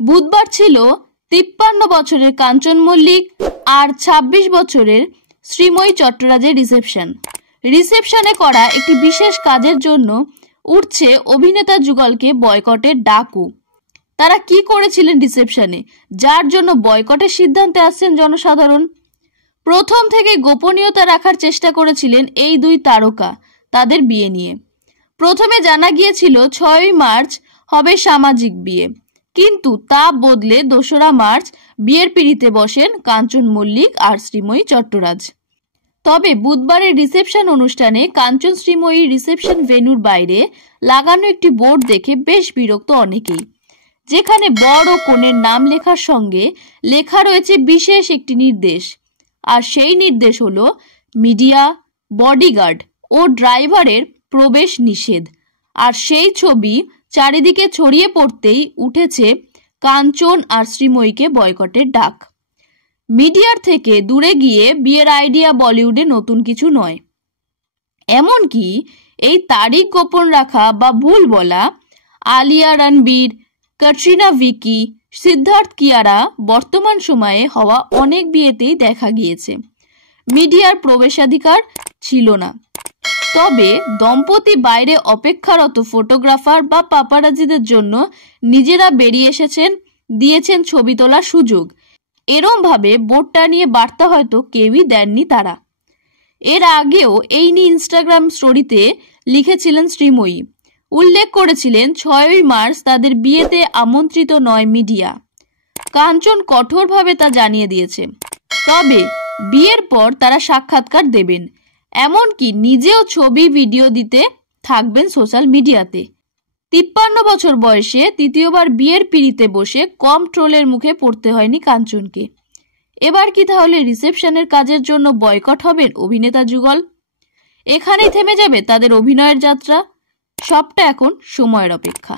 বুধবার ছিল 53 বছরের কাঞ্চন মল্লিক আর 26 বছরের শ্রীময়ী চট্টরাজের রিসেপশনে করা একটি বিশেষ কাজের জন্য উঠছে অভিনেতা যুগলকে বয়কটের ডাকু। তারা কি করেছিলেন রিসেপশনে, যার জন্য বয়কটের সিদ্ধান্তে আসছেন জনসাধারণ? প্রথম থেকে গোপনীয়তা রাখার চেষ্টা করেছিলেন এই দুই তারকা তাদের বিয়ে নিয়ে। প্রথমে জানা গিয়েছিল 6 মার্চ হবে সামাজিক বিয়ে, কিন্তু তা বদলে 2রা মার্চ বিয়ের পিঁড়িতে বসেন কাঞ্চন মল্লিক আর শ্রীময়ী চট্টরাজ। তবে বুধবারের রিসেপশন অনুষ্ঠানে কাঞ্চন শ্রীময়ী রিসেপশন ভেন্যুর বাইরে লাগানো একটি বোর্ড দেখে বেশ বিরক্ত অনেকেই, যেখানে বর ও কনের নাম লেখার সঙ্গে লেখা রয়েছে বিশেষ একটি নির্দেশ। আর সেই নির্দেশ হলো মিডিয়া, বডিগার্ড ও ড্রাইভারের প্রবেশ নিষেধ। আর সেই ছবি চারিদিকে ছড়িয়ে পড়তেই উঠেছে কাঞ্চন আর শ্রীময়ীকে বয়কটের ডাক। মিডিয়ার থেকে দূরে গিয়ে বিয়ের আইডিয়া বলিউডে নতুন কিছু নয়। এমনকি এই তারিখ গোপন রাখা বা ভুল বলা আলিয়া, রণবীর, ক্যাটরিনা, ভিকি, সিদ্ধার্থ, কিয়ারা বর্তমান সময়ে হওয়া অনেক বিয়েতেই দেখা গিয়েছে মিডিয়ার প্রবেশাধিকার ছিল না। তবে দম্পতি বাইরে অপেক্ষারত ফটোগ্রাফার বা পাপারাজিদের জন্য নিজেরা বেরিয়ে এসেছেন, দিয়েছেন ছবি তোলার সুযোগ। এরম ভাবে বোর্ডটা নিয়ে বার্তা হয়তো কেউই দেননি তারা। এর আগেও এই নিয়ে ইনস্টাগ্রাম স্টোরিতে লিখেছিলেন শ্রীময়ী, উল্লেখ করেছিলেন 6 মার্চ তাদের বিয়েতে আমন্ত্রিত নয় মিডিয়া। কাঞ্চন কঠোরভাবে তা জানিয়ে দিয়েছে। তবে বিয়ের পর তারা সাক্ষাৎকার দেবেন, এমনকি নিজেও ছবি ভিডিও দিতে থাকবেন সোশ্যাল মিডিয়াতে। 53 বছর বয়সে তৃতীয়বার বিয়ের পিঁড়িতে বসে কম ট্রোলের মুখে পড়তে হয়নি কাঞ্চনকে। এবার কি তাহলে রিসেপশনের কাজের জন্য বয়কট হবেন অভিনেতা যুগল? এখানেই থেমে যাবে তাদের অভিনয়ের যাত্রা? সবটা এখন সময়ের অপেক্ষা।